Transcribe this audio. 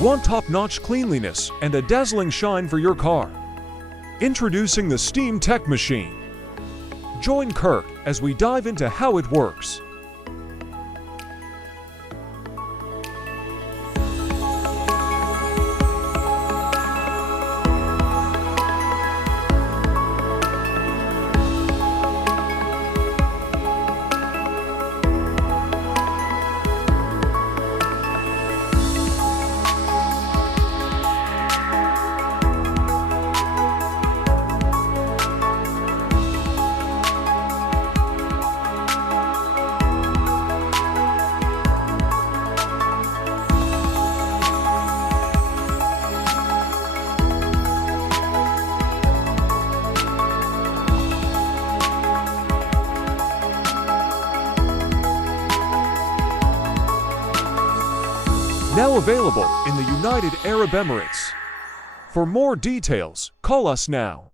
Want top-notch cleanliness and a dazzling shine for your car? Introducing the Steam Tech Machine. Join Kurt as we dive into how it works. Now available in the United Arab Emirates. For more details, call us now.